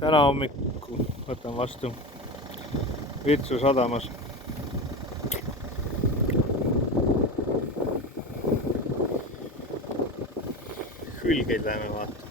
Täna hommikul võtan vastu Virtsu sadamas. Hülgeid läheme vaatama.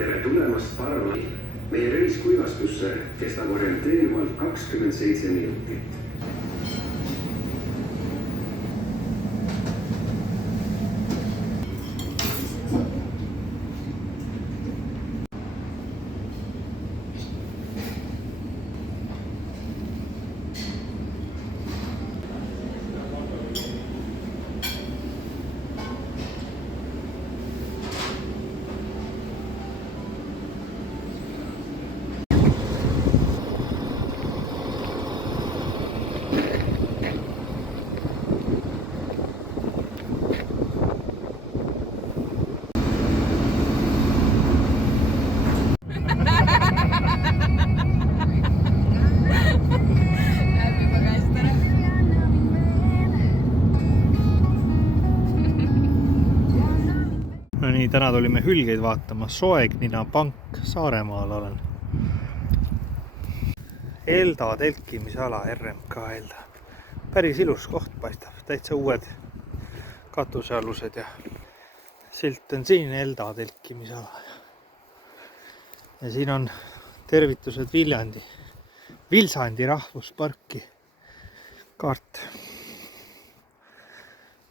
Tere tulemast Parvla. Meie reis kuivastusse kestab orienteerivalt 27 minutit. No nii, täna tulime hülgeid vaatama. Soegnina pank Saaremaal olen. Elda telkimisala, RMK Elda. Päris ilus koht paistab. Täitsa uued katusealused ja silt on siin Elda telkimisala. Ja siin on tervitused Vilsandi rahvusparki kaart.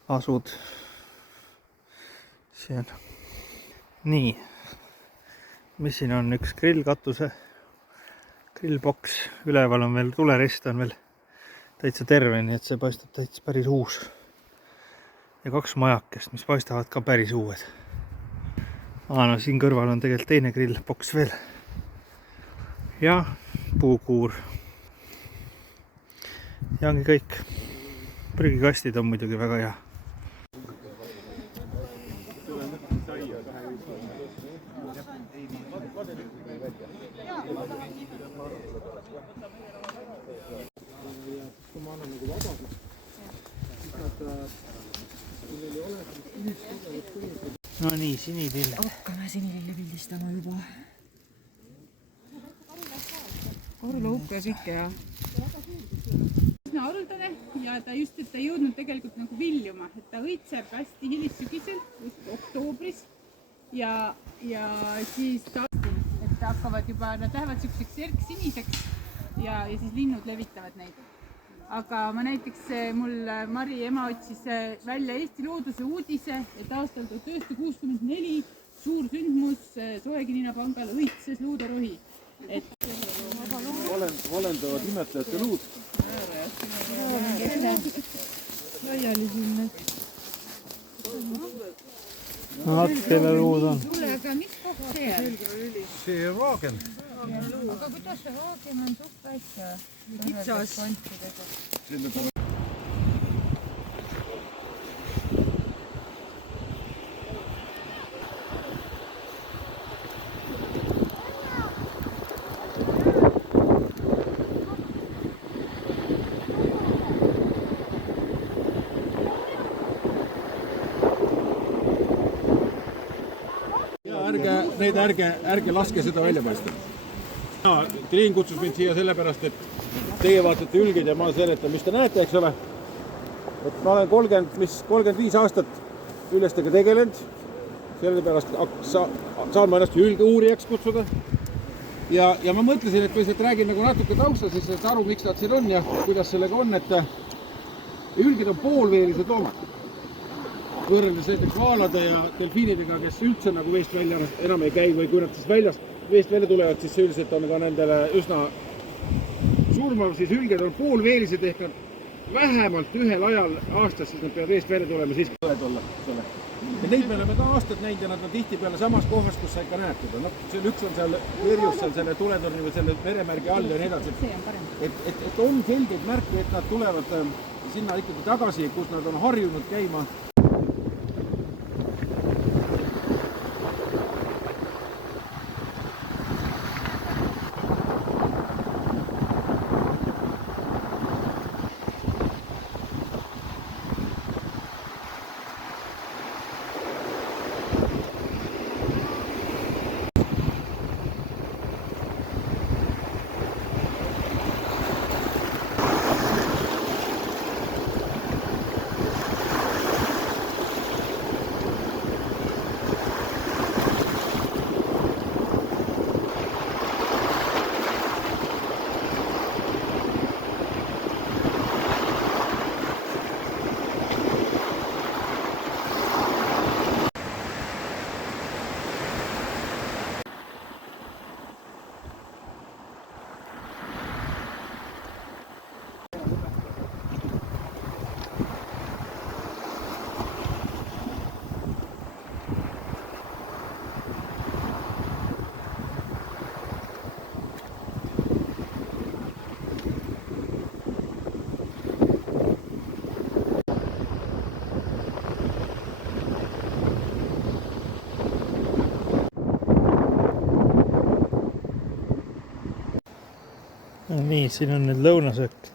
Asud. See on. Nii. Mis siin on? Üks grillkatuse, grillboks. Üleval on veel tulerist on veel täitsa terve, nii et see paistab täitsa päris uus. Ja 2 majakest, mis paistavad ka päris uued. No siin kõrval on tegelikult teine grillboks veel. Ja puukuur. Ja ongi kõik. Prügikastid on muidugi väga hea. No nii, sinilill. Hakkame sinilille pildistama juba. Karla uhkas ikka ja. Haruldane ja ta just, et ta ei jõudnud tegelikult nagu viljuma, et ta õitseb hästi hilissügisel, oktoobris ja siis et hakkavad juba, nad lähevad siukseks erksiniseks ja siis linnud levitavad neid. Aga ma näiteks, mul Mari ema otsis välja Eesti looduse uudise, et aastal 1964 suur sündmus Soegnina pangal õitses luuderohi. Valendavad imetlejate luud. Laiali sinna. Vaat, kelle luud on. Tule, aga mis koht see on? See on vaagen. Aga kuidas see vaagen on suht asja? Kitsas. Ärge laske seda välja paista. Triin kutsus mind siia sellepärast, et teie vaatate hülgeid ja ma seletan, mis te näete, eks ole. Et ma olen 35 aastat hülgestega tegelenud sellepärast saan ma ennast ülgeuurijaks kutsuda. Ja ma mõtlesin, et lihtsalt räägin nagu natuke tausta, siis et aru, miks nad siin on ja kuidas sellega on, et ülgid on poolveelised loomad. Võrreldes näiteks vaalade ja delfiinidega, kes üldse nagu veest välja enam ei käi või kui nad siis veest välja tulevad, siis üldiselt on ka nendele üsna surmav, siis ülged on poolveelised ehk nad vähemalt ühel ajal aastas, siis nad peavad veest välja tulema, siis tuleb olla. Ja neid me oleme ka aastad näinud ja nad on tihti peale samas kohas, kus sa ikka näed teda. No, see üks on seal Virjus, seal selle tuletorni või selle meremärgi all ja nii edasi. Et on selgeid märke, et nad tulevad sinna ikkagi tagasi, kus nad on harjunud käima. Nii, siin on nüüd lõunasöök.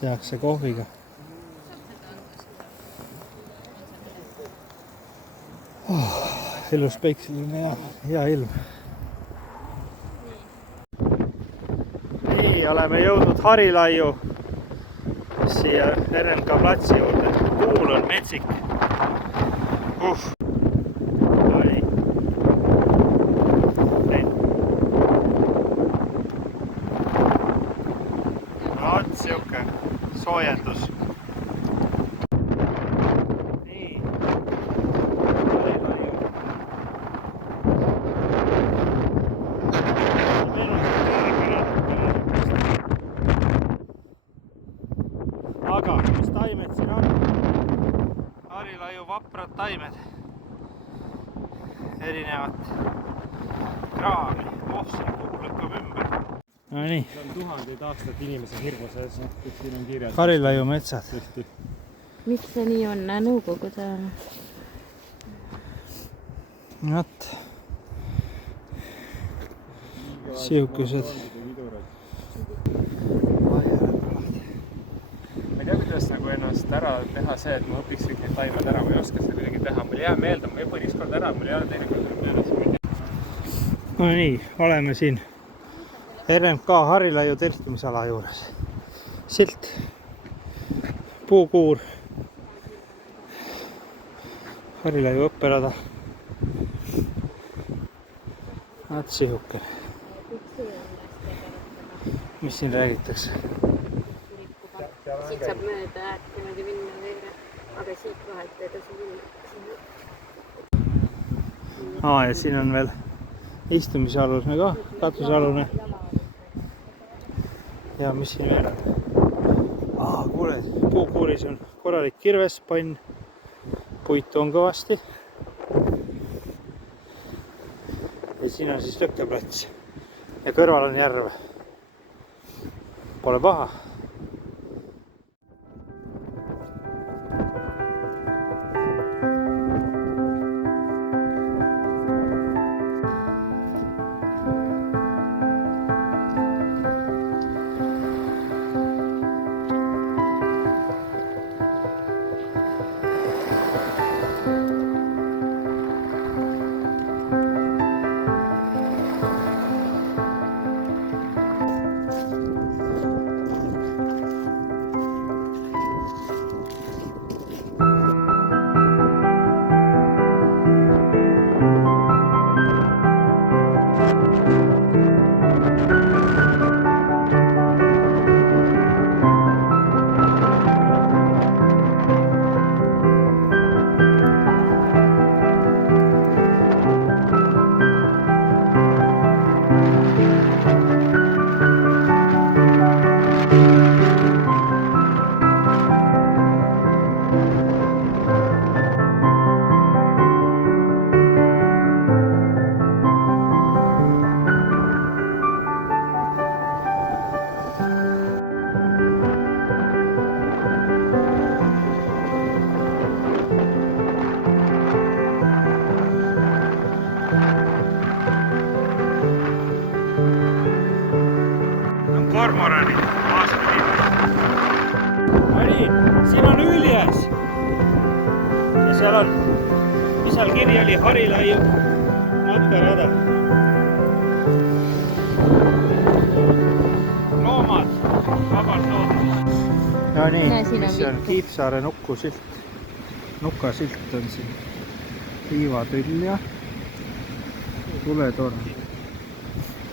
Tehakse kohviga. Ilus päikseline ja hea ilm. Nii, oleme jõudnud Harilaiu siia RMK platsi juurde. Tuul on metsik. Siuke soojendus. Nii. Aga mis taimed siin on? Harilaiu vaprad taimed. Erinevat kraami. Siin lükkab ümber. No nii. See on tuhandeid aastaid inimese hirmu sees, kus siin on kirjas. Harilaiu metsad. Miks see nii on? Nõukogude ajal. Näed. Siukused. Ma ei tea, kuidas nagu ennast ära teha see, et ma õpiks kõik need taimed ära. Ma ei oska seda kuidagi teha. Mul jää meelde, ma õpin üks kord ära, mul ei ole teine kord meeles. No nii, oleme siin RMK Harilaiu terstimisala juures. Silt, puukuur, Harilaiu õpperada. Näed sihuke. Mis siin räägitakse? Siit saab mööda äärti niimoodi minna veere, aga siit vahelt edasi minna. Ja siin on veel istumisalune ka, katusalune. Ja mis siin veel on? Kuule, puukuuris on korralik kirves, pann, puitu on kõvasti. Ja siin on siis lõkkeplats ja kõrval on järv. Pole paha. nii, siin on Üljes. Ja seal on, mis seal kiri oli, Harilaiu matkarada. Loomad, vabalt loodus. Ja nii, mis on Kiipsaare nukasilt. Nukasilt on siin. Liivatüll ja tuletorn.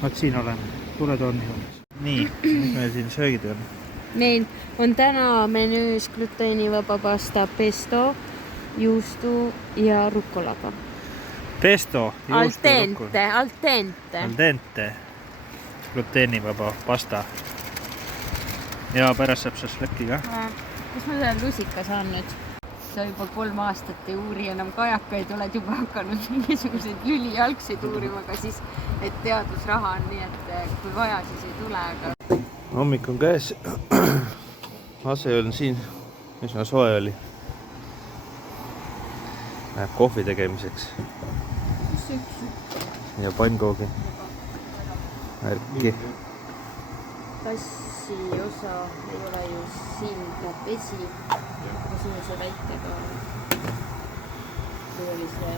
Vaat siin oleme, tuletorni juures. Nii, mis meil siin söögid on? Meil on täna menüüs gluteenivaba pasta pesto, juustu ja rukkolaga. Pesto, juustu, rukkol. Al dente. Gluteenivaba pasta. Ja pärast saab šašlõkki ka. Kas ma selle lusika saan nüüd? Sa juba 3 aastat ei uuri enam kajakaid, oled juba hakanud mingisuguseid lülijalgseid uurima, aga siis et teadusraha on nii, et kui vaja, siis ei tule. Aga... Hommik on käes. Ase on siin, üsna soe oli. Läheb kohvi tegemiseks. Ja pannkoogi. Märki. Tassi osa ei ole ju siin läheb vesi, aga siin on see väike ka. Kui oli see...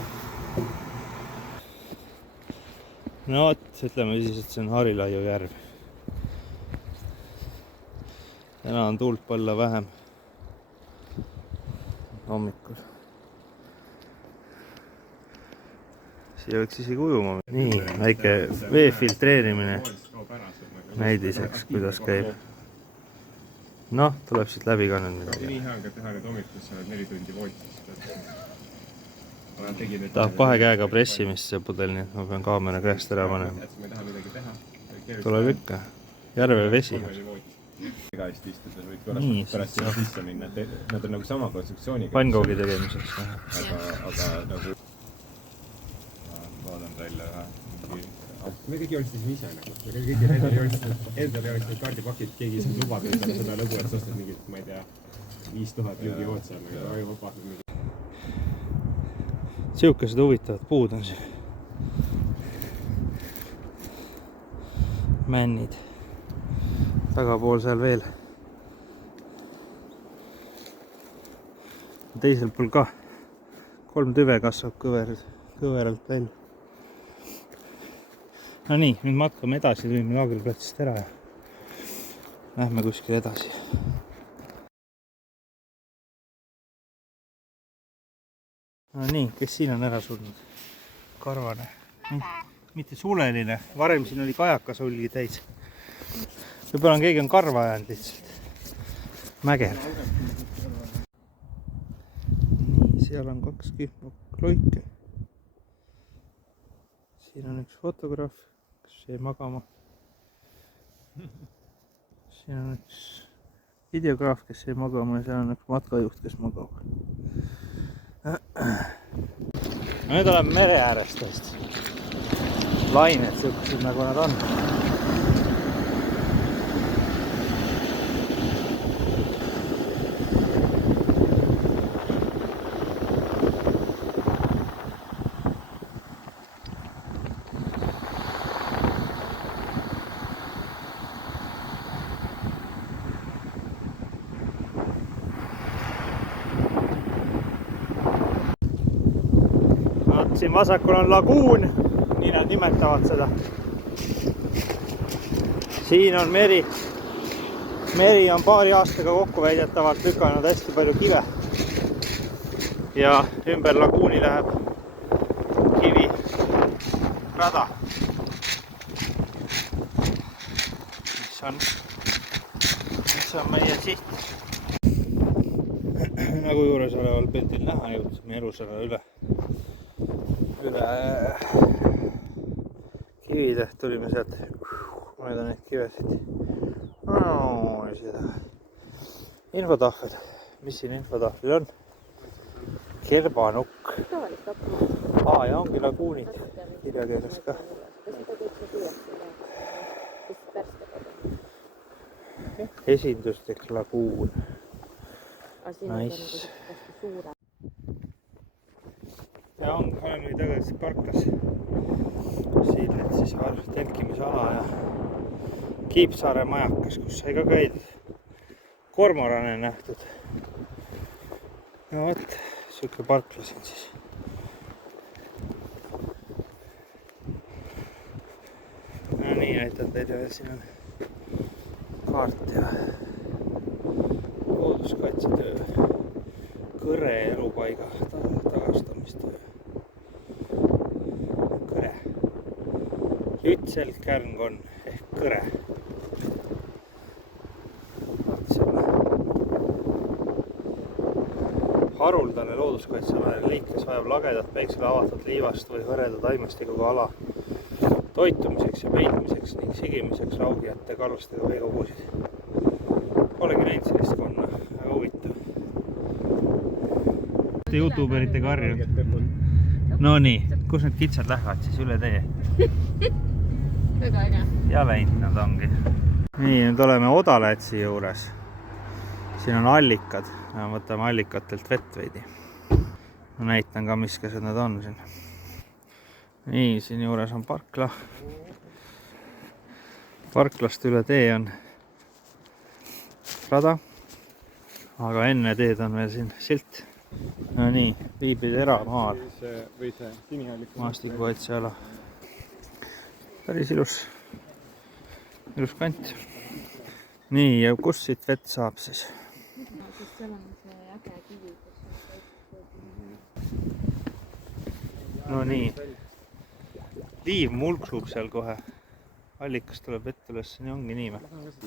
No vot, ütleme siis, et see on Harilaiu järv. Täna on tuult palla vähem hommikul. Siia võiks isegi ujuma. Nii, väike vee filtreerimine näidiseks, kuidas käib. Noh, tuleb siit läbi ka nüüd midagi. Nii hea on ka teha need hommikus, sa oled 4 tundi voodis. Tahab 2 käega pressimist see pudel, nii et ma pean kaamera käest ära panema. Ma ei taha midagi teha. Tuleb ikka. Järve vesi. Ega hästi istuda, võid pärast sinna sisse minna. Nad on nagu sama konstruktsiooniga. Pannkoogi tegemiseks. Aga nagu... Vaadanud välja ühe. Me kõik joonistasime ise nagu. Me kõik endale joonistasime kaardipakid, keegi saab lubada endale seda lõbu, et sa ostad mingit, ma ei tea, 5000 juudi otsa. Siukesed huvitavad puud on siin. Männid. Tagapool seal veel. Teisel pool ka 3 tüve kasvab kõveralt välja. No nii, nüüd matkame edasi, tulime laagrplatsist ära ja lähme kuskil edasi. No nii, kes siin on ära surnud? Karvane. Mitte suleline, varem siin oli kajakas hulgi täis. Võib-olla keegi on karva ajanud lihtsalt. Mäger. Nii, seal on 2 kihma kloike. Siin on üks fotograaf, kes jäi magama. Siin on üks videograaf, kes jäi magama ja seal on üks matkajuht, kes magab. Nüüd oleme mere äärest tõesti. Lained, siukesed nagu nad on. Siin vasakul on laguun, nii nad nimetavad seda. Siin on meri. Meri on paari aastaga kokku väidetavalt lükanud hästi palju kive. Ja ümber laguuni läheb kivi rada. Mis on meie siht. Nagu juures oleval pildil näha jõudsime Erusala üle kivide, tulime sealt mööda neid kivesid. Infotahvel, mis siin infotahvel on? Kerbanukk. Ja ongi laguunid kirjakeeles ka. Esinduslik laguun. Nice. Ja oleme nüüd tagasi parklas. Siin need siis telkimisala ja Kiipsaare majakas, kus sai ka käidud kormorane nähtud. No vot, siuke parkla siin siis. No nii, näitan teile, siin on kaart ja looduskaitsetöö, Kõre elupaiga tagastamistöö. Kõre. Jütsel kärnkonn ehk Kõre. Haruldane looduskaitsealane liikles vajab lagedat päiksele avatud liivast või hõreda taimestikuga ala toitumiseks ja peitmiseks ning sigimiseks raugijate kalustega veekogusid. Polegi näinud sellist konna, väga huvitav. Youtuberite karjunud. No nii, kus need kitsad lähevad siis üle tee? Väga äge. Ja läinud nad ongi. Nii, nüüd oleme Odalätsi juures. Siin on allikad. Me võtame allikatelt vett veidi. Ma näitan ka, miskesed need on siin. Nii, siin juures on parkla. Parklast üle tee on rada. Aga enne teed on veel siin silt. No nii, viibid eramaal. Või see sinihallik. Maastikukaitseala. Päris ilus kant. Nii, ja kus siit vett saab siis? Seal on see äge kivi, No nii. Liiv mulksub seal kohe. Allikas tuleb vett üles, nii ongi nii või?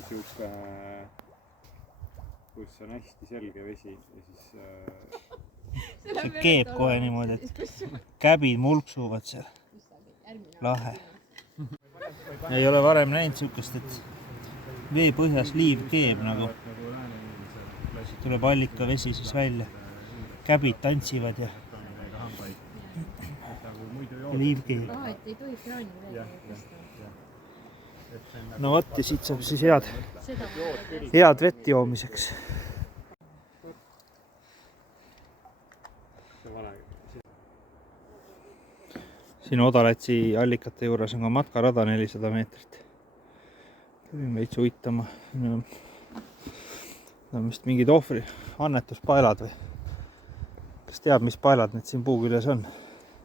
Siuke, kus on hästi selge vesi ja siis... See keeb kohe niimoodi, et käbid mulksuvad seal. Lahe. Ei ole varem näinud siukest, et vee põhjas liiv keeb nagu. Tuleb allika vesi siis välja. Käbid tantsivad ja liiv keeb. et ei tohi kraani välja tõsta. No vot, ja siit saab siis head vett joomiseks. Siin Odalätsi allikate juures on ka matkarada 400 meetrit. Tulin veits uitama. Need on vist mingid annetuspaelad või? Kas teab, mis paelad need siin puu küljes on?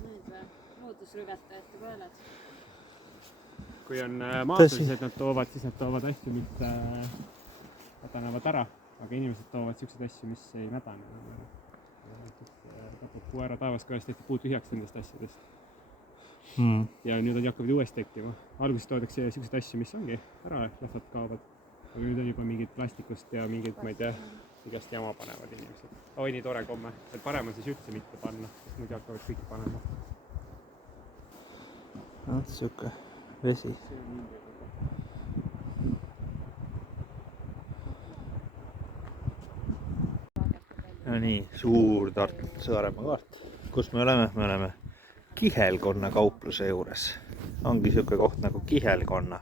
Need või? Loodusrüvetajate paelad. Kui on maatulised nad toovad, siis nad toovad asju, mis mädanevad ära. Aga inimesed toovad siukseid asju, mis ei mädane. Katud puu ära taevaskojast, tehti puu tühjaks nendest asjadest. Ja nüüd on hakkavad uuesti tekkima. Alguses toodakse siukseid asju, mis ongi ära, lahvad kaovad. Aga nüüd on juba mingid plastikust ja mingid, ma ei tea, igast jama panevad inimesed. Oi, nii tore komme. Et parem on siis üldse mitte panna, sest muidu hakkavad kõik panema. No, siuke vesi. No nii, suur Saaremaa kaart. Kus me oleme? Me oleme Kihelkonna kaupluse juures. Ongi siuke koht nagu Kihelkonna.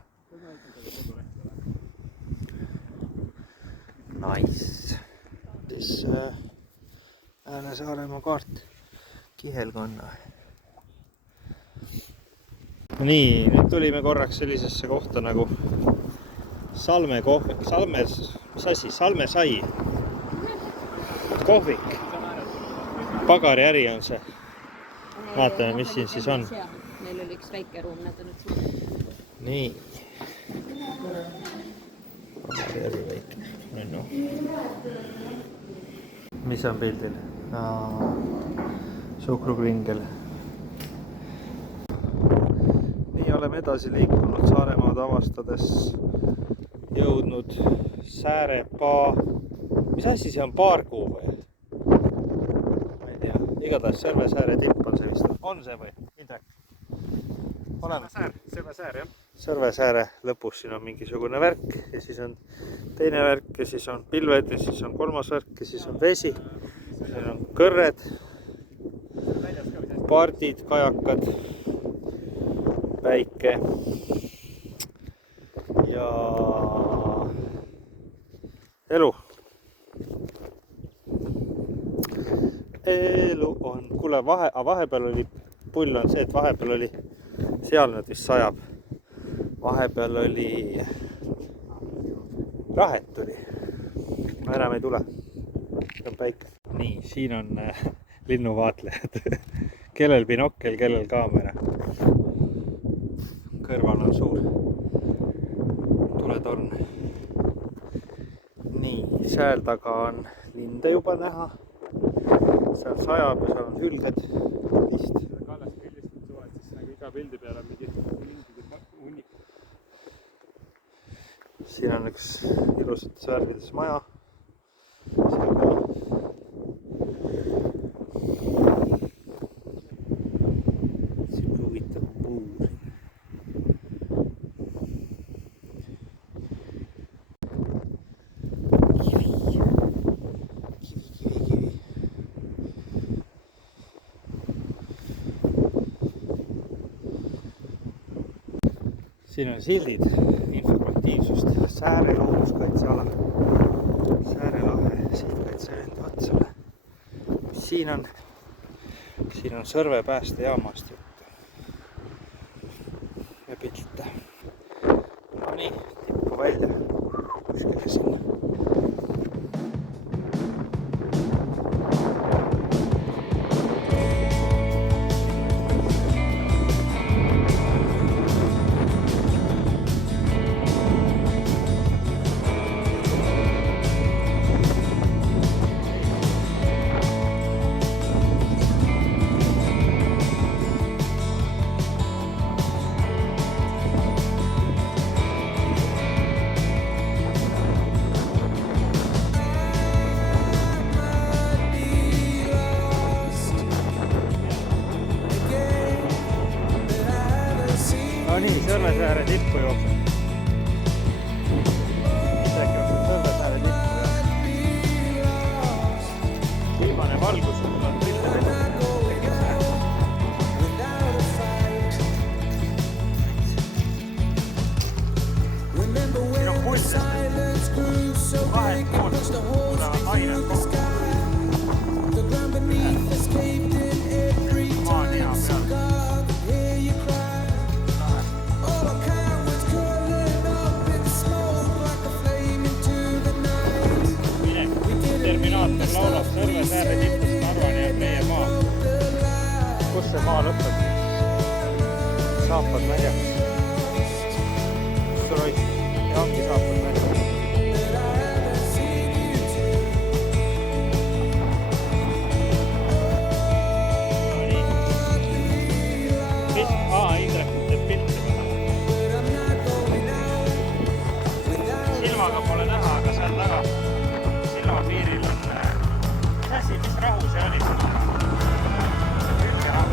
Nice. Siis Ääne-Saaremaa kaart. Kihelkonna. Nii, nüüd tulime korraks sellisesse kohta nagu Salmesai. Kohvik. Pagariäri on see. Vaatame, mis siin siis on. Meil oli üks väike ruum, nad on nüüd siin. Nii. Pagariäri väike. No. Mis on pildil? Suhkrukringel. Nii oleme edasi liikunud Saaremaad avastades jõudnud Säärepaa. Mis asi see on, Paarkuu või? Ma ei tea, igatahes Sõrvesääre tipp on see vist. On see või? Indrek? Sõrvesääre, jah. Sõrvesääre lõpus siin on mingisugune värk ja siis on teine värk ja siis on pilved ja siis on kolmas värk ja siis on vesi. Siin on kõrred, pardid, kajakad, päike ja elu. Elu on, kuule, vahepeal oli, pull on see, et vahepeal oli, seal nüüd vist sajab, vahepeal oli rahet tuli enam ei tule. On päike. Nii, siin on linnuvaatlejad. Kellel binokkel, kellel kaamera. Kõrval on suur tuletorn. Nii, sääl taga on linde juba näha. Seal sajab ja seal on hülged. Vist. Kallast pildistab suva, et siis nagu iga pildi peal on mingi lindide hunnik. Siin on üks ilusates värvides maja. Seal ka. Siuke huvitav puu. Kivi. Siin on sildid informatiivsust. Sääre looduskaitseala. Sääre lahe sihtkaitsevöönd Vatsale. Mis siin on? Siin on Sõrve päästejaamast juttu. Ja pilte. No nii, tippu välja. Kuskile sinna. No nii, Sõrvesaare tippu jookseb. Äkki jookseb Sõrvesaare tippu ja ilmane valgus on pilte välja. Siin on pulsed. Kahest poolt tulevad ained kokku. Maan hea peal. Terminaator laulab Sõrvesaare tipust Narvani ja meie maa. Kus see maa lõpeb? Saapad märjaks. Kus sul hoid? Ja ongi saapad märjaks. No nii. Mis? Indrek teeb pilte peale. Silmaga pole näha, aga seal taga. Silmapiiril on mis asi, mis rahu see oli? Hülge rahu.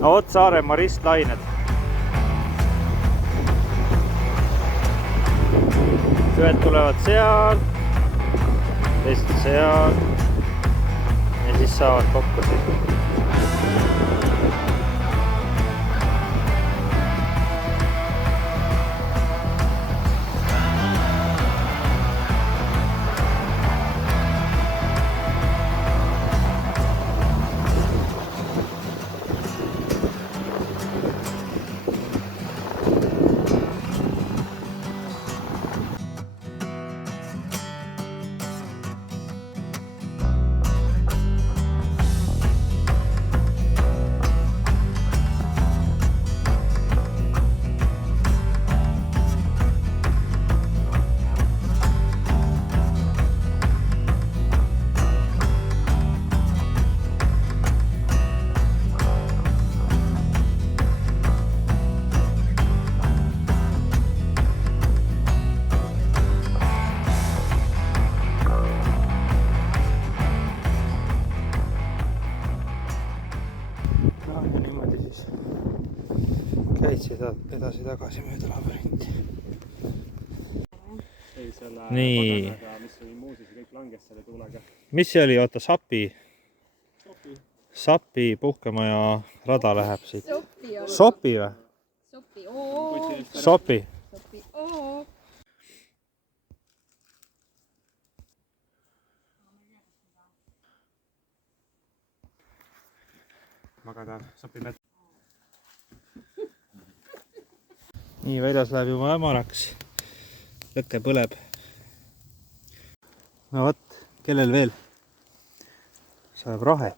No vot Saaremaa ristlained. Ühed tulevad seal, teised seal ja siis saavad kokku siin. käid seda edasi-tagasi mööda labyrinti. selle Nii. paganaga, mis oli muuseas ja kõik langes selle tuulega. mis see oli, oota, Sapi puhkemaja rada läheb siit. Sopi või? Sopi. magada Sopi mets. nii, väljas läheb juba hämaraks. Lõkke põleb. no vot, kellel veel saab rahet.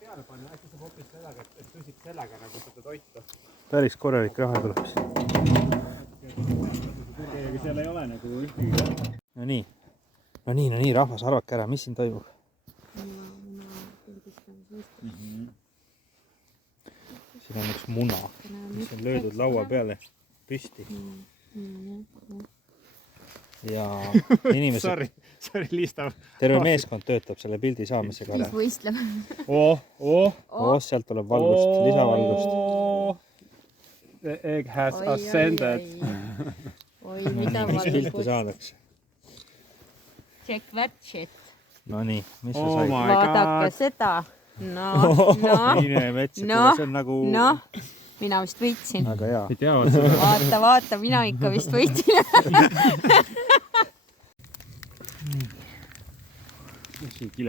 peale panna, äkki saab hoopis sellega, et tõsid sellega nagu seda toitu. Päris korralik rahe tuleb siis. Aga seal ei ole nagu ühtegi. No nii, rahvas, arvake ära, mis siin toimub. Siin on üks muna, mis on löödud laua peale püsti. Ja inimesed, Sorry, Liista. terve meeskond töötab selle pildi saamisega ära. võistleb. Sealt tuleb valgust, lisavalgust. The egg has ascended. oi, mida Mis pilte valgust. saadakse? Check that shit. No nii, mis sa Oh said? my Vaadake god. seda. No. Mine metsa, No. see on nagu Mina vist võitsin. väga hea. Ei tea, seda. Vaata, mina ikka vist võitsin.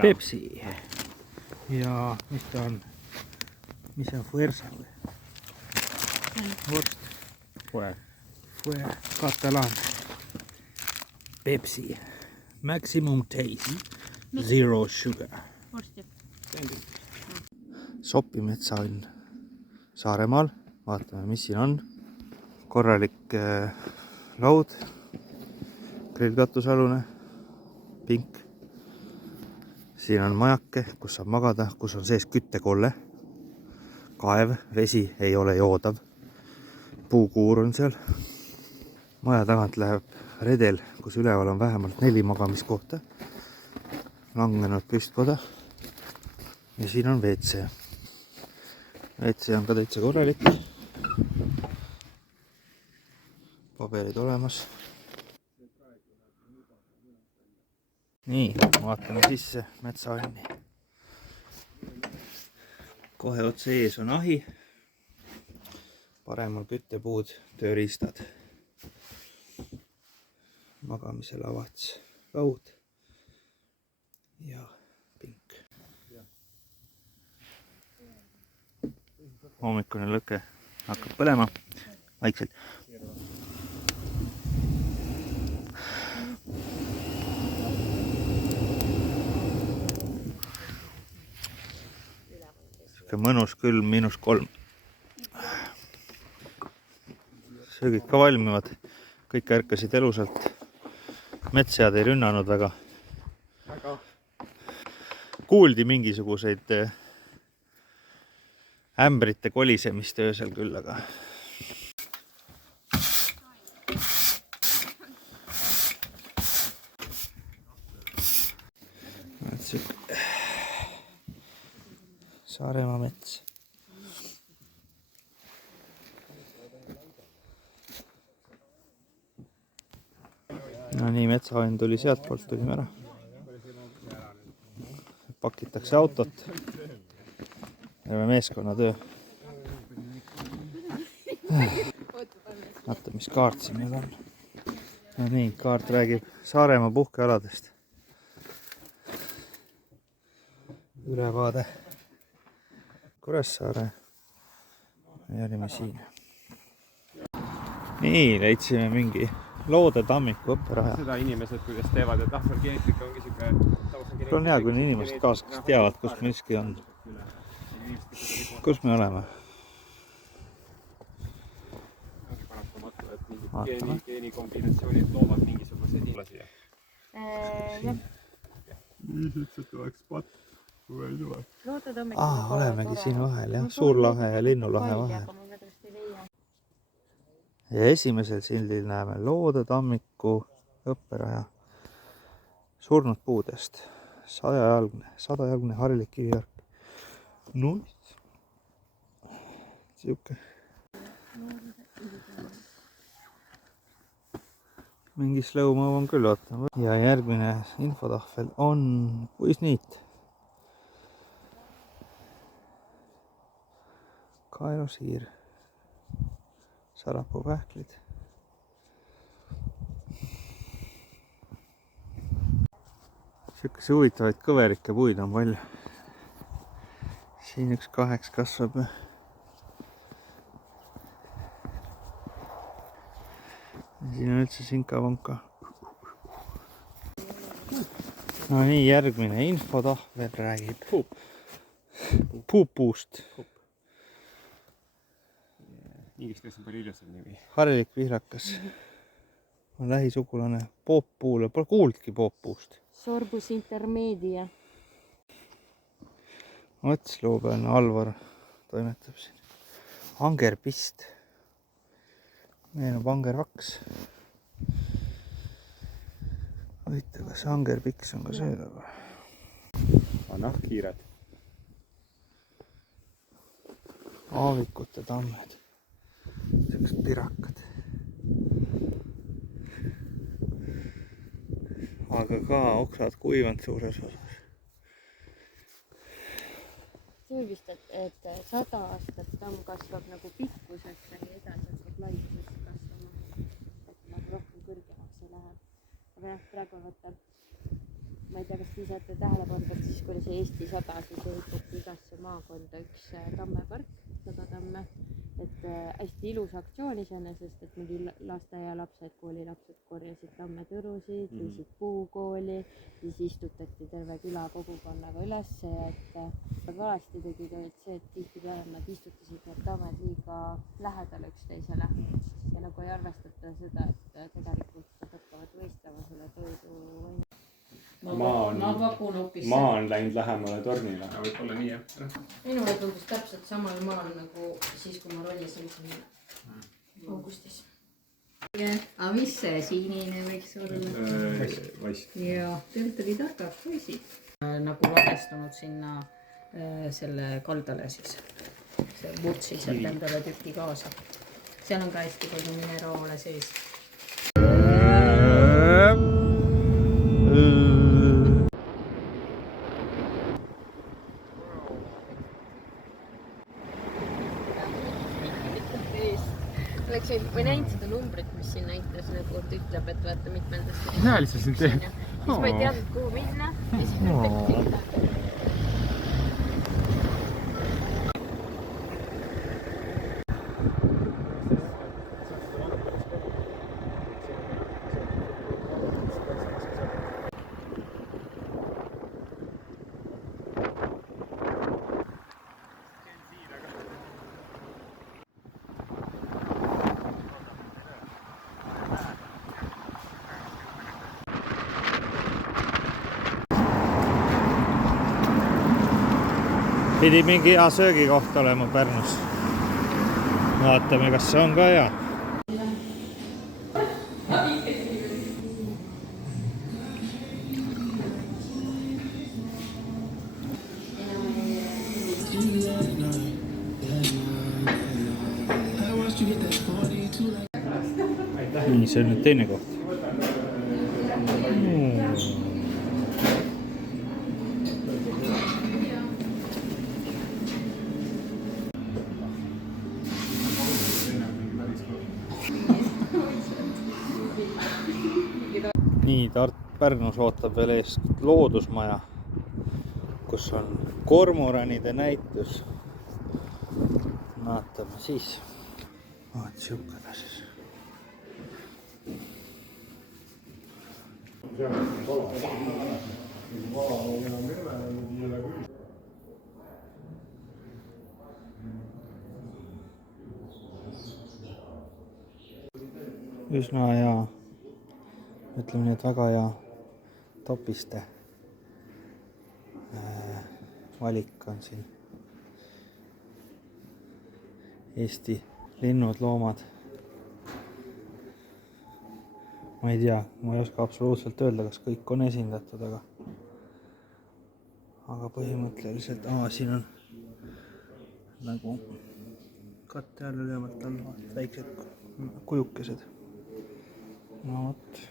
Pepsi. Ja mis ta on? Mis see on, Fuerza või? Vorst. Fue katalaan. Pepsi. Maximum taste. Zero sugar. Sopi metsaõnn Saaremaal. Vaatame, mis siin on. Korralik laud. Grillkatusalune. Pink. Siin on majake, kus saab magada, kus on sees küttekolle. Kaev, vesi ei ole joodav. Puukuur on seal. Maja tagant läheb redel, kus üleval on vähemalt 4 magamiskohta. Langenud püstkoda. Ja siin on WC. WC on ka täitsa korralik. Paberid olemas. Nii, vaatame sisse metsaõnni. Kohe otse ees on ahi. Paremal küttepuud, tööriistad. Magamise lavats, laud ja pink. Hommikune lõke hakkab põlema vaikselt. Mõnus külm, -3. Söögid ka valmivad. Kõik ärkasid elusalt. Metssead ei rünnanud väga. Kuuldi mingisuguseid ämbrite kolisemist öösel küll, aga Saaremaa mets. No nii, metsaõnn tuli sealtpoolt, tulime ära. Pakitakse autot. Teeme meeskonnatöö. Vaata, mis kaart siin meil on. No nii, kaart räägib Saaremaa puhkealadest. Ülevaade. Kuressaare. Me olime siin. Nii, leidsime mingi Loode tammiku õpperaja. Seda inimesed, kuidas teevad, et ahvelgeneetika ongi siuke... On hea, kui inimesed kaasaks teavad, kus miski on. Kus me oleme? Paratamatu, et mingid geenikombinatsioonid loovad mingisuguseid inimesi. Lihtsalt oleks patt, kui ei tule. Olemegi siin vahel, jah. Suurlahe ja Linnulahe vahel. Ja esimesel sildil näeme Loode tammiku õpperaja surnud puudest. 100-jalgne harilik kivijark. Nuss. Siuke. mingi slow-mo on küll, oota. Ja järgmine infotahvel on puisniit. Kaerosiir. Sarapuu pähklid. Siukese huvitavaid kõverike puid on palju. Siin üks 8 kasvab. Siin on üldse sinka-vonka. No nii, järgmine infotahvel räägib puupuust. Inglise keeles on palju ilusam nimi. Harilik vihlakas on lähisugulane pooppuule. Pole kuuldki pooppuust. Sorbus intermedia. Ots Luupealne Alvar toimetab siin. Angerpist. Meenub angervaks. Huvitav, kas angerpiks on ka söödav? Nahkhiired. Aavikute tammed. Sellised pirakad. Aga ka oksad kuivanud suures osas. See on vist, et 100 aastat tamm kasvab nagu pikkuseks ja nii edasi hakkab laiuseks kasvama. Et nagu rohkem kõrgemaks ei lähe. Aga jah, praegu vaata, ma ei tea, kas te ise olete tähele pannud, et siis kui see Eesti 100, siis ehitati igasse maakonda üks tammepark, 100 tamme. Et hästi ilus aktsioon iseenesest, et mingi lasteaialapsed, koolilapsed korjasid tammetõrusid, viisid puukooli, siis istutati terve küla kogukonnaga ülesse, et valesti tegid olid see, et tihtipeale nad istutasid need tammed liiga lähedale üksteisele ja nagu ei arvestata seda, et tegelikult nad hakkavad võistlema selle toidu. Maa on läinud lähemale tornile. Võib olla nii, jah. Minule tundus täpselt samal maal nagu siis, kui ma rollisin sinna augustis. Aga mis see sinine võiks olla? Vaist. Jaa, tegelikult oli targad poisid. Nagu ladestunud sinna selle kaldale siis. See vutsi sealt endale tüki kaasa. Seal on ka hästi palju mineraale sees. Või näinud seda numbrit, mis siin näitas, nagu ütleb, et vaata mitmendast. Hea lihtsalt siin teeb. Siis ma ei teadnud, kuhu minna. Ja siis ma pekkida. Pidi mingi hea söögikoht olema Pärnus. Vaatame, kas see on ka hea. Nii, see on nüüd teine koht. Nii, Pärnus ootab veel ees loodusmaja, kus on kormoranide näitus. Vaatame siis. Vaat siukene siis. Üsna hea, ütleme nii, et väga hea topiste valik on siin. Eesti linnud, loomad. Ma ei tea, ma ei oska absoluutselt öelda, kas kõik on esindatud, aga põhimõtteliselt, siin on nagu katte all ülemalt all väiksed kujukesed. no vot.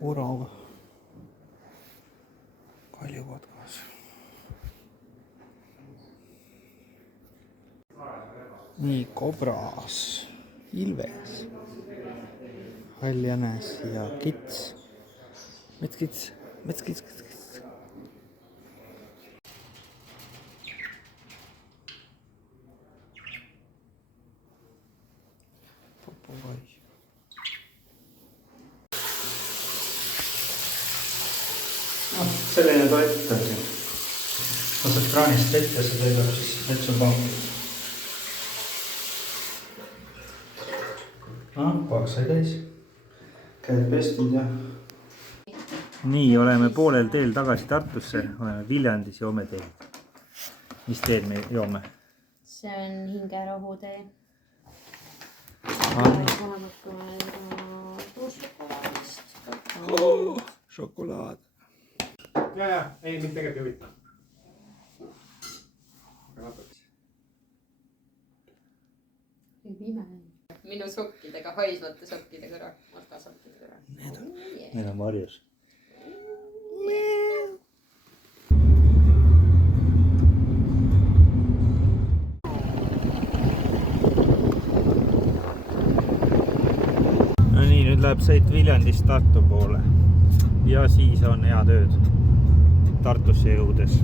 Orav. Kaljukotkas. Nii, kobras, ilves, haljänes ja kits. Metskits. Papugai. Selline toit on siin. Võtad kraanist vett ja see teeb siis vetsupangu. Paak sai täis. Käed pestud ja... Nii, oleme poolel teel tagasi Tartusse. Oleme Viljandis, joome teed. Mis teed me joome? See on hingerohutee. Šokolaad. Ja, ei, mind tegelikult ei huvita. Aga natuke. Ei pime. Minu sokkidega, haisvate sokkide kõrval. Marta sokkide kõrval. Need on varjus. No nii, nüüd läheb sõit Viljandist Tartu poole. Ja siis on head ööd Tartusse jõudes.